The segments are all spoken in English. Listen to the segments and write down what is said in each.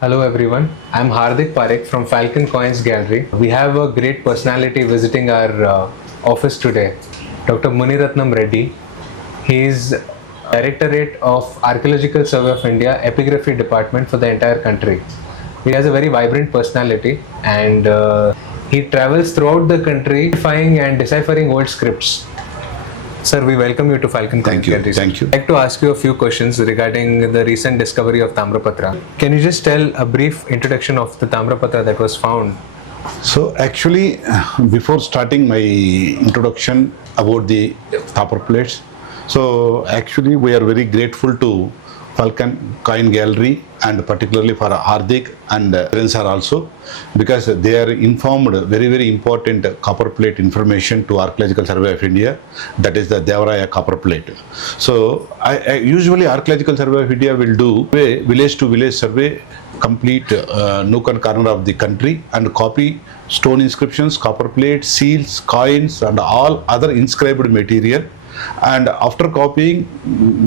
Hello everyone, I'm Hardik Parekh from Falcon Coins Gallery. We have a great personality visiting our office today, Dr. Muniratnam Reddy. He is Directorate of Archaeological Survey of India Epigraphy Department for the entire country. He has a very vibrant personality and he travels throughout the country verifying and deciphering old scripts. Sir, we welcome you to Falcon Thank Coins you. Gallery. Thank you. I'd like to ask you a few questions regarding the recent discovery of Tamrapatra. Can you just tell a brief introduction of the Tamrapatra that was found? So actually, before starting my introduction about the copper plates, so actually we are very grateful to Falcon Coin Gallery and particularly for Hardik and Rensar also, because they are informed very important copper plate information to Archaeological Survey of India, that is the Devaraya copper plate. So I usually Archaeological Survey of India will do a village to village survey, complete nook and corner of the country, and copy stone inscriptions, copper plates, seals, coins and all other inscribed material. And after copying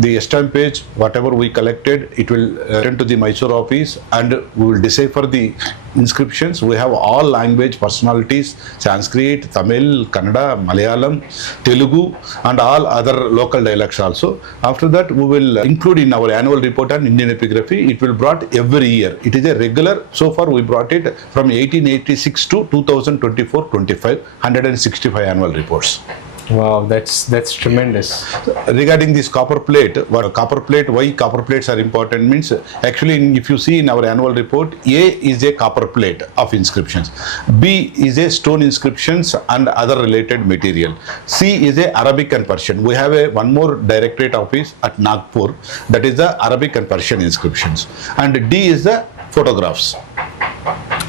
the estampage, whatever we collected, it will return to the Mysore office and we will decipher the inscriptions. We have all language personalities: Sanskrit, Tamil, Kannada, Malayalam, Telugu and all other local dialects also. After that, we will include in our annual report on Indian epigraphy. It will brought every year. It is a regular. So far we brought it from 1886 to 2024-25, 165 annual reports. Wow, that's tremendous. Regarding this copper plate, why copper plates are important means, actually if you see in our annual report, A is a copper plate of inscriptions, B is a stone inscriptions and other related material, C is a Arabic and Persian. We have one more directorate office at Nagpur, that is the Arabic and Persian inscriptions, and D is the photographs.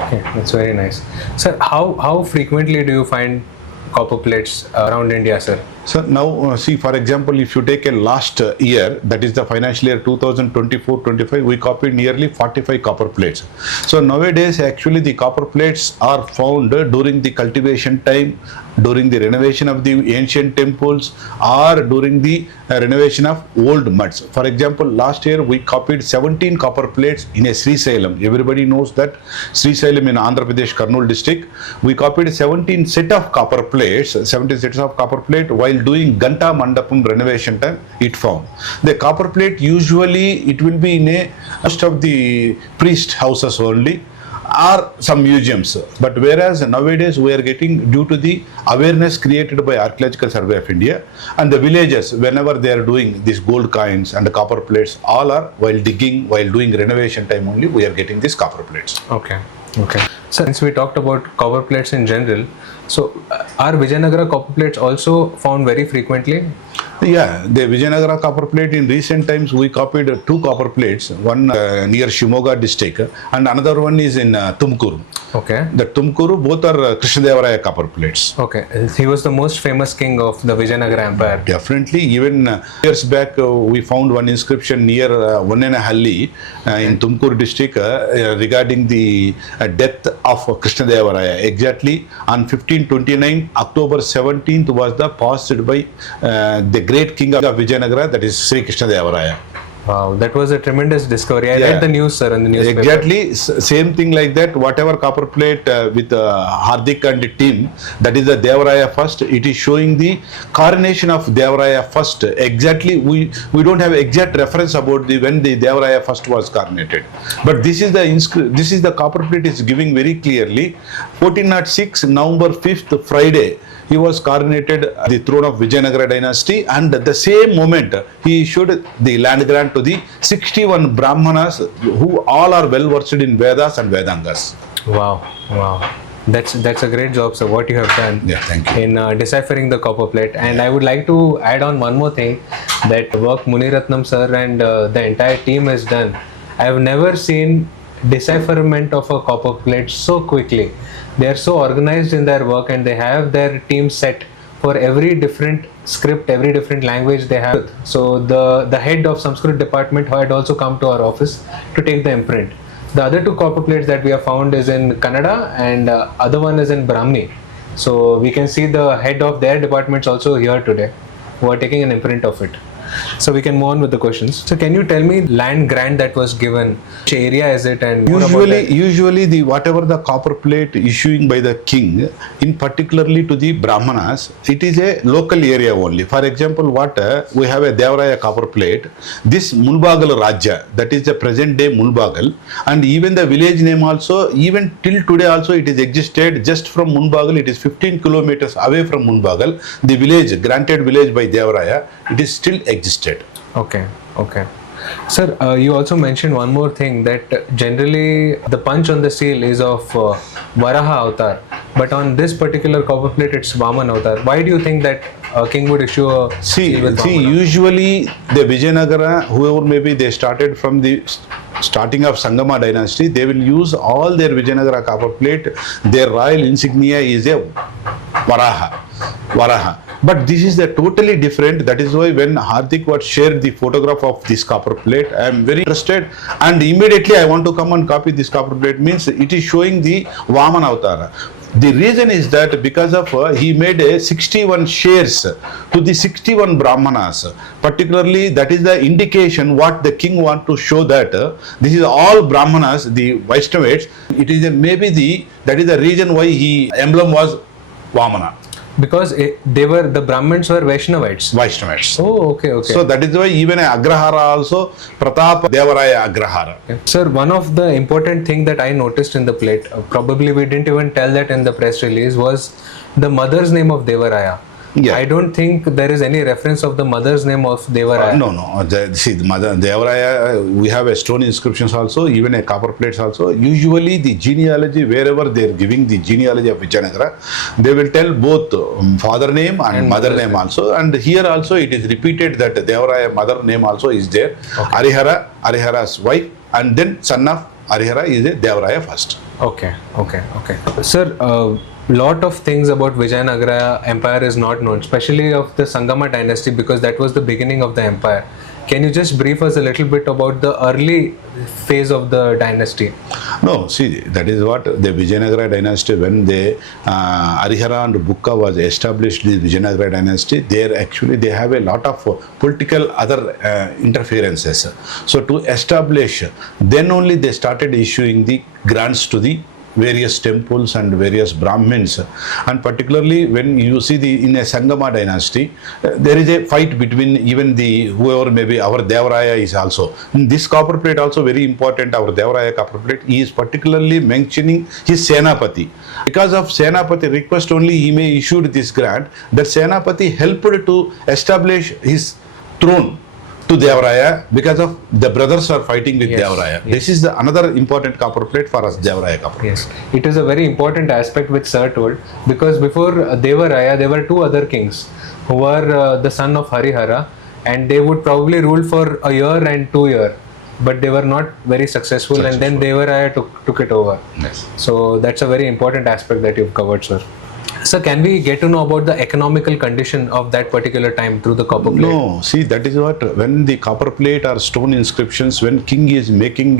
Okay, that's very nice. Sir, how frequently do you find copper plates around India, sir? So now see, for example, if you take a last year, that is the financial year 2024-25, we copied nearly 45 copper plates. So nowadays actually the copper plates are found during the cultivation time, during the renovation of the ancient temples, or during the renovation of old muds. For example, last year we copied 17 copper plates in a Sri Salem. Everybody knows that Sri Salem in Andhra Pradesh, Kurnool district. We copied 17 set of copper plates, 17 sets of copper plate while doing Ganta Mandapam renovation time. It found the copper plate, usually it will be in a most of the priest houses only, or some museums, but whereas nowadays we are getting, due to the awareness created by Archaeological Survey of India and the villages, whenever they are doing these gold coins and copper plates, all are while digging, while doing renovation time only, we are getting these copper plates. Okay. So since we talked about copper plates in general, so are Vijayanagara copper plates also found very frequently? Yeah, the Vijayanagara copper plate, in recent times we copied two copper plates, one near Shimoga district and another one is in Tumkuru. Okay. The Tumkuru, both are Krishnadevaraya copper plates. Okay. He was the most famous king of the Vijayanagara Empire. Definitely, even years back we found one inscription near Vannenahalli in Tumkuru district regarding the death of Krishnadevaraya. Exactly on 1529, October 17th was the passed by the great king of Vijayanagara, that is Sri Krishnadevaraya. Wow, that was a tremendous discovery. I read the news, sir, in the newspaper. Exactly, same thing like that. Whatever copper plate with Hardik and the team, that is the Devaraya first. It is showing the coronation of Devaraya first. Exactly, we don't have exact reference about the when the Devaraya first was coronated, but this is the copper plate is giving very clearly. 1406 November 5th, Friday, he was coronated the throne of Vijayanagara dynasty, and at the same moment he issued the land grant to the 61 Brahmanas who all are well versed in Vedas and Vedangas. Wow. That's a great job, sir, what you have done. Yeah, thank you. In deciphering the copper plate. And I would like to add on one more thing, that work Muniratnam sir and the entire team has done. I have never seen decipherment of a copper plate so quickly. They are so organized in their work and they have their team set for every different script, every different language they have. So the head of Sanskrit department had also come to our office to take the imprint. The other two copper plates that we have found is in Kannada and other one is in Brahmi. So we can see the head of their departments also here today, who are taking an imprint of it. So we can move on with the questions. So can you tell me land grant that was given? Which area is it, and more about that? Usually the whatever the copper plate issuing by the king, in particularly to the Brahmanas, it is a local area only. For example, we have a Devaraya copper plate. This Mulbagal Rajya, that is the present day Mulbagal, and even the village name also, even till today also it is existed just from Mulbagal. It is 15 kilometers away from Mulbagal. The village, granted village by Devaraya, it is still existed. Okay, okay. Sir, you also mentioned one more thing, that generally the punch on the seal is of Varaha avatar, but on this particular copper plate it's Vaman avatar. Why do you think that king would issue a seal with See, Vamana? usually the Vijayanagara, whoever maybe they started from the starting of Sangama dynasty, they will use all their Vijayanagara copper plate. Their royal insignia is a Varaha. But this is the totally different. That is why when Hardik was shared the photograph of this copper plate, I am very interested, and immediately I want to come and copy this copper plate. Means it is showing the Vaman avatar. The reason is that because of he made a 61 shares to the 61 Brahmanas. Particularly, that is the indication what the king want to show, that this is all Brahmanas, the Vaishnavites. It is that is the reason why he emblem was Vamana. Because the Brahmins were Vaishnavites. Oh, okay, okay. So that is why even a Agrahara also, Pratap Devaraya Agrahara. Okay. Sir, one of the important thing that I noticed in the plate, probably we didn't even tell that in the press release, was the mother's name of Devaraya. Yeah. I don't think there is any reference of the mother's name of Devaraya. No. The mother Devaraya, we have a stone inscriptions also, even a copper plates also. Usually the genealogy, wherever they are giving the genealogy of Vijayanagara, they will tell both father name and mother name also. And here also it is repeated that Devaraya mother name also is there. Okay. Arihara's wife, and then son of Arihara is a Devaraya first. Okay. Sir, lot of things about Vijayanagara empire is not known, especially of the Sangama dynasty, because that was the beginning of the empire. Can you just brief us a little bit about the early phase of the dynasty? No, see, that is what the Vijayanagara dynasty, when they Arihara and Bukka was established, the Vijayanagara dynasty, they have a lot of political other interferences. So to establish, then only they started issuing the grants to the various temples and various Brahmins. And particularly when you see in a Sangama dynasty, there is a fight between even whoever maybe our Devaraya is also. In this copper plate also very important, our Devaraya copper plate, he is particularly mentioning his Senapati. Because of Senapati request only he may issued this grant, that Senapati helped to establish his throne to Devaraya, because of the brothers are fighting with Devaraya. Yes. This is another important copper plate for us, Devaraya copper plate. Yes, it is a very important aspect which Sir told, because before Devaraya there were two other kings who were the son of Harihara, and they would probably rule for a year and 2 years, but they were not very successful. And then Devaraya took it over. Yes. So that's a very important aspect that you've covered, sir. Sir, can we get to know about the economical condition of that particular time through the copper plate? No, see, that is what, when the copper plate or stone inscriptions, when king is making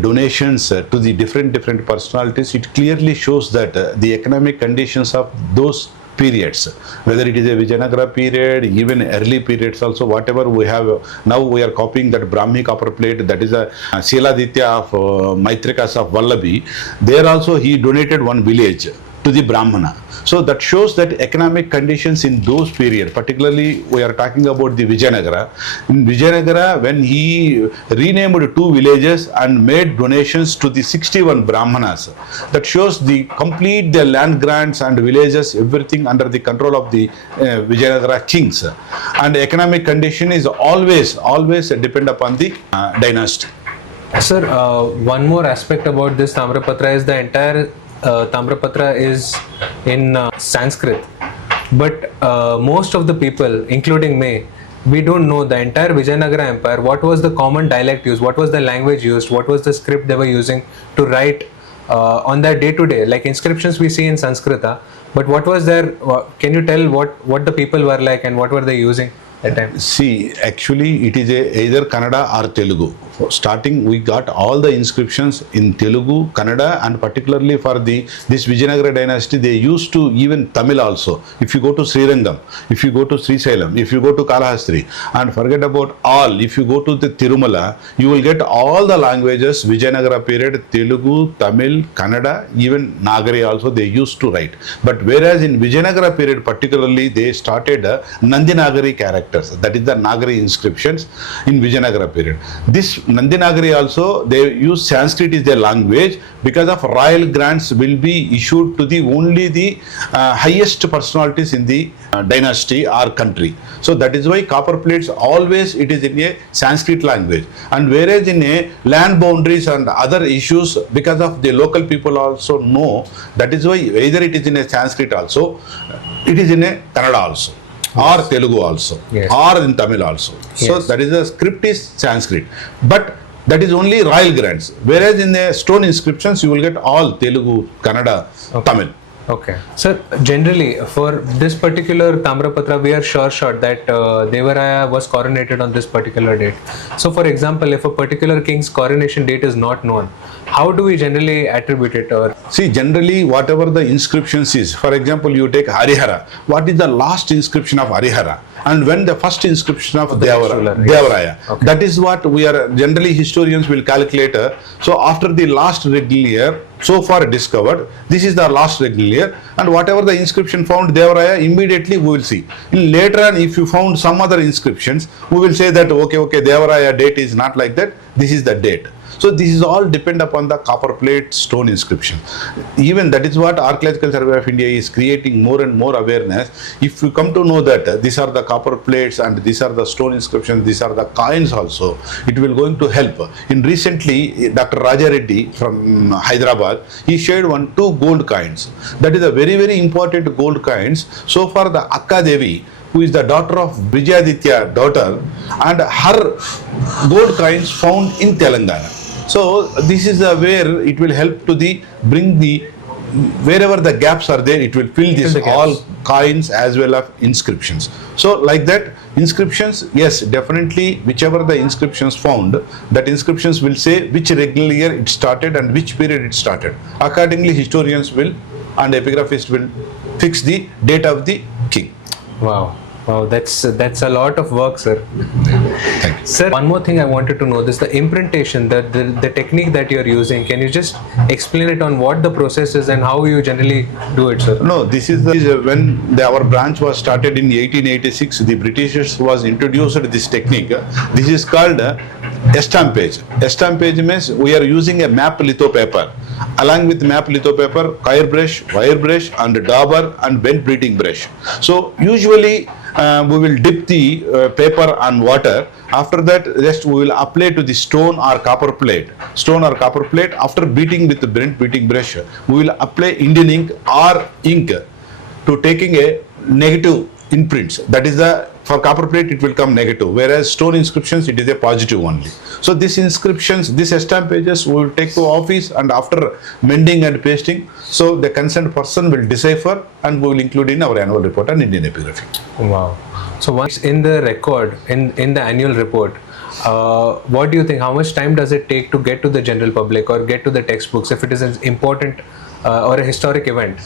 donations to the different personalities, it clearly shows that the economic conditions of those periods, whether it is a Vijayanagara period, even early periods also, whatever we have, now we are copying that Brahmi copper plate, that is a Shiladitya of Maitrikas of Vallabhi. There also he donated one village to the Brahmana. So that shows that economic conditions in those periods, particularly we are talking about the Vijayanagara. In Vijayanagara, when he renamed 2 villages and made donations to the 61 Brahmanas, that shows the complete their land grants and villages, everything under the control of the Vijayanagara kings. And economic condition is always depend upon the dynasty. Sir, one more aspect about this Tamrapatra is the entire Tamrapatra is in Sanskrit, but most of the people, including me, we don't know the entire Vijayanagara Empire. What was the common dialect used? What was the language used? What was the script they were using to write on their day-to-day? Like inscriptions we see in Sanskrita, but what was their? Can you tell what the people were like and what were they using at that time? See, actually, it is either Kannada or Telugu. starting we got all the inscriptions in Telugu, Kannada, and particularly for this Vijayanagara dynasty they used to even Tamil also. If you go to Srirangam, if you go to Srisailam, if you go to Kalahastri, and forget about all, if you go to the Tirumala, you will get all the languages Vijayanagara period, Telugu, Tamil, Kannada, even Nagari also they used to write. But whereas in Vijayanagara period particularly they started Nandi Nagari characters, that is the Nagari inscriptions in Vijayanagara period. This Nandi Nagari also they use Sanskrit is their language because of royal grants will be issued to the only the highest personalities in the dynasty or country. So that is why copper plates always it is in a Sanskrit language, and whereas in a land boundaries and other issues because of the local people also know, that is why either it is in a Sanskrit also, it is in a Kannada also, or Telugu also, Yes. or in Tamil also. So Yes. that is the script is Sanskrit, but that is only royal grants. Whereas in the stone inscriptions you will get all Telugu, Kannada, Tamil. Okay. Sir, generally for this particular Tamrapatra, we are sure that Devaraya was coronated on this particular date. So, for example, if a particular king's coronation date is not known, how do we generally attribute it? Or See, generally, whatever the inscriptions is, for example, you take Harihara. What is the last inscription of Harihara? And when the first inscription of the next ruler, yes. Devaraya. Okay. That is what we are generally historians will calculate. So after the last regnal year, so far discovered, this is the last regnal year, and whatever the inscription found Devaraya, immediately we will see. In later on, if you found some other inscriptions, we will say that okay, Devaraya date is not like that. This is the date. So this is all depend upon the copper plate stone inscription. Even that is what Archaeological Survey of India is creating more and more awareness. If you come to know that these are the copper plates and these are the stone inscriptions, these are the coins also, it will going to help. In recently, Dr. Raja Reddy from Hyderabad, he shared 2 gold coins. That is a very, very important gold coins. So far the Akka Devi, who is the daughter of Vijayaditya daughter, and her gold coins found in Telangana. So this is where it will help to bring wherever the gaps are there, it will fill this the gaps. all coins as well as inscriptions. So like that inscriptions, yes, definitely whichever the inscriptions found, that inscriptions will say which regnal year it started and which period it started. Accordingly historians will and epigraphists will fix the date of the king. wow, that's a lot of work, sir. Thank you. Sir, one more thing I wanted to know, this the imprintation, the technique that you're using. Can you just explain it on what the process is and how you generally do it, sir? No, this is when our branch was started in 1886. The Britishers was introduced this technique. This is called estampage. Estampage means we are using a map litho paper. Along with map litho paper, coir brush, wire brush, and dauber and bent bleeding brush. So usually we will dip the paper on water. After that, just we will apply to the stone or copper plate. Stone or copper plate. After beating with the bent beating brush, we will apply Indian ink or ink to taking a negative imprints. That is for copper plate it will come negative, whereas stone inscriptions it is a positive only. So these inscriptions, these estampages we will take to office, and after mending and pasting, so the concerned person will decipher and we will include in our annual report on Indian epigraphy. Wow. So once in the record, in the annual report, what do you think, how much time does it take to get to the general public or get to the textbooks if it is an important or a historic event?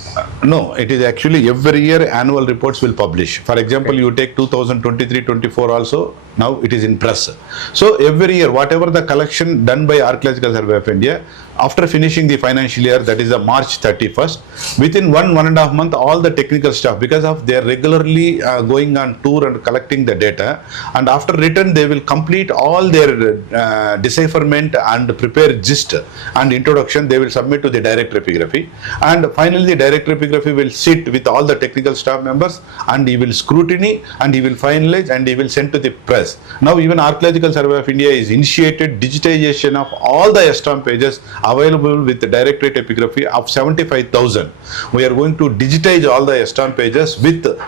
No, it is actually every year annual reports will publish. For example, you take 2023-24 also, now it is in press. So every year, whatever the collection done by Archaeological Survey of India, after finishing the financial year, that is March 31st, within 1.5 month, all the technical staff, because of they are regularly going on tour and collecting the data, and after return they will complete all their decipherment and prepare gist and introduction. They will submit to the director epigraphy, and finally the director epigraphy will sit with all the technical staff members and he will scrutiny and he will finalize and he will send to the press. Now even Archaeological Survey of India is initiated digitization of all the estampages available with the directorate epigraphy of 75,000. We are going to digitize all the estampages with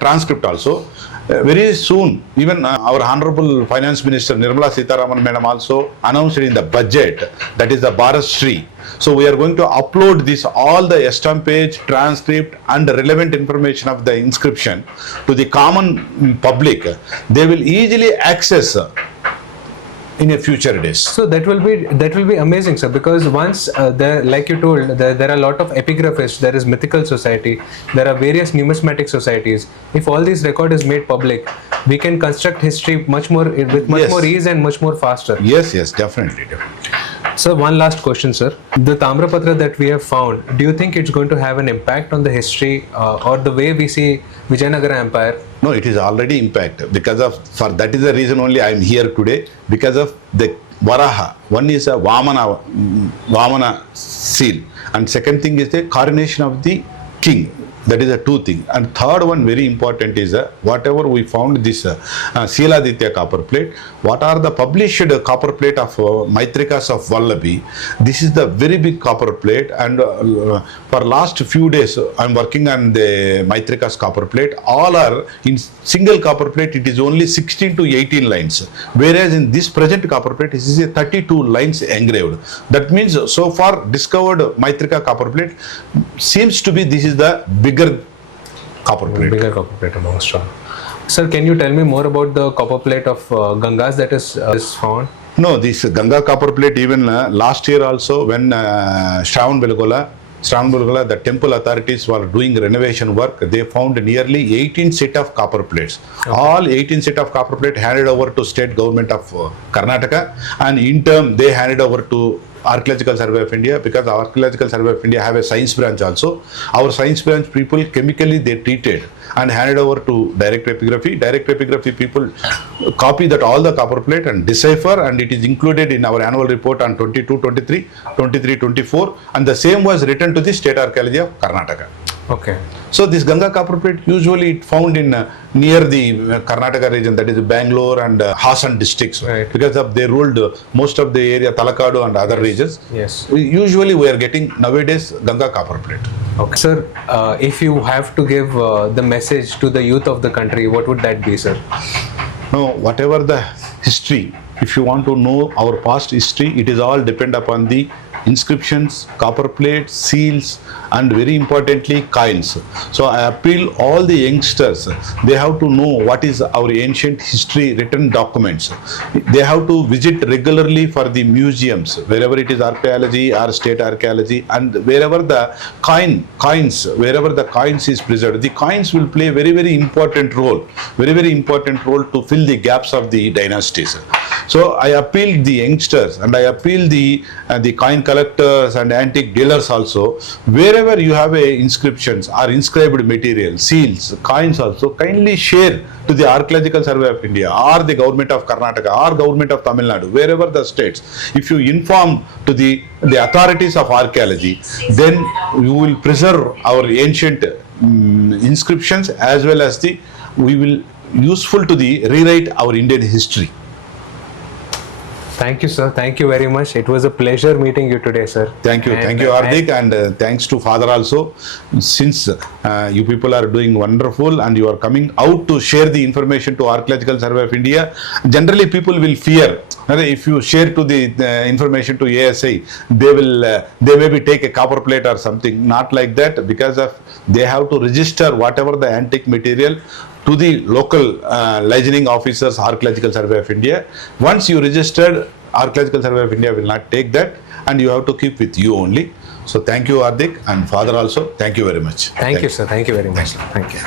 transcript also. Very soon, even our Honorable Finance Minister Nirmala Sitharaman Madam also announced in the budget, that is the Bharat Shri. So we are going to upload this all the estampage, transcript and the relevant information of the inscription to the common public. They will easily access in a future days. So that will be amazing, sir. Because once there, like you told, there are a lot of epigraphists. There is mythical society. There are various numismatic societies. If all these record is made public, we can construct history much more with much Yes. more ease and much more faster. Yes, definitely. Sir, one last question, sir. The Tamrapatra that we have found, do you think it's going to have an impact on the history or the way we see Vijayanagara Empire? No, it is already impact because of, for that is the reason only I am here today, because of the Varaha. One is a Vamana seal, and second thing is the coronation of the king. That is a two thing. And third one very important is whatever we found this Siladitya copper plate, what are the published copper plate of Maitrikas of Vallabhi. This is the very big copper plate, and for last few days I am working on the Maitrikas copper plate. All are in single copper plate, it is only 16 to 18 lines, whereas in this present copper plate it is a 32 lines engraved. That means so far discovered Maitrika copper plate seems to be this is the bigger copper plate. Bigger copper plate amongst all. Sir, can you tell me more about the copper plate of Gangas that is found? No, this Ganga copper plate, even last year also when Shravan Belugola, the temple authorities were doing renovation work, they found nearly 18 set of copper plates. Okay. All 18 set of copper plate handed over to state government of Karnataka, and in turn they handed over to Archaeological Survey of India, because our Archaeological Survey of India have a science branch also. Our science branch people chemically they treated and handed over to direct epigraphy. Direct epigraphy people copy that all the copper plate and decipher, and it is included in our annual report on 22, 23, 23, 24, and the same was written to the State Archaeology of Karnataka. Okay. So this Ganga copper plate usually it found in near the Karnataka region, that is Bangalore and Hassan districts, Right. because of they ruled most of the area, Talakadu and other regions. Yes. Usually we are getting nowadays Ganga copper plate. Okay. Sir, if you have to give the message to the youth of the country, what would that be, sir? No, whatever the history, if you want to know our past history, it is all depend upon the inscriptions, copper plates, seals, and very importantly coins. So I appeal all the youngsters, they have to know what is our ancient history written documents. They have to visit regularly for the museums, wherever it is archaeology or state archaeology, and wherever the coins, wherever the coins is preserved, the coins will play very important role, very important role to fill the gaps of the dynasties. So I appeal the youngsters, and I appeal the coin collectors and antique dealers also, wherever you have a inscriptions or inscribed material, seals, coins also, kindly share to the Archaeological Survey of India or the government of Karnataka or government of Tamil Nadu, wherever the states. If you inform to the authorities of archaeology, then you will preserve our ancient inscriptions, as well as we will useful to the rewrite our Indian history. Thank you, sir. Thank you very much. It was a pleasure meeting you today, sir. Thank you, Hardik, and thanks to Father also. Since you people are doing wonderful and you are coming out to share the information to Archaeological Survey of India, generally people will fear. If you share to the information to ASI, they maybe take a copper plate or something. Not like that, because of they have to register whatever the antique material to the local licensing officers, Archaeological Survey of India. Once you registered, Archaeological Survey of India will not take that, and you have to keep with you only. So thank you, Hardik, and Father also. Thank you very much. Thank you, sir. Thank you very much. Thank you.